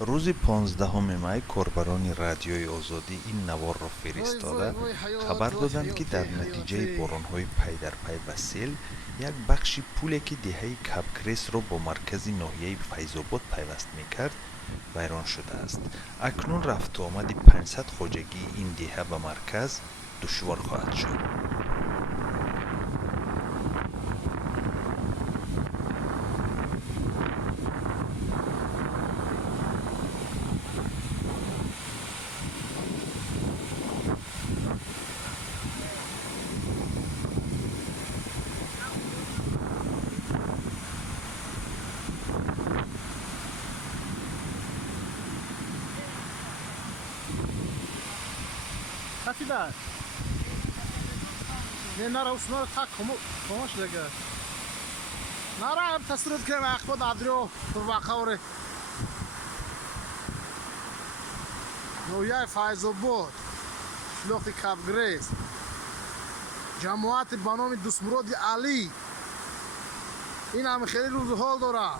روز 15 مای کاربران رادیوی آزادی این نوار را فرستاده خبر دادند که در نتیجه باران‌های پی در پی و سیل یک بخش پولی که دهه کپکریس را با مرکز ناحیه فیض‌آباد پیوست می‌کرد ویران شده است. اکنون رفت و آمد 500 خواجگی این دهه به مرکز دشوار خواهد شد. Kafiler. Ne nara usmar tak komuş lege. Nara hem tasrif ke akhbad adro turvaqawre. نویای فیض‌آباد شلوخ کپگریس جماعت به نام دوستمراد علی این هم خیلی روز حال داره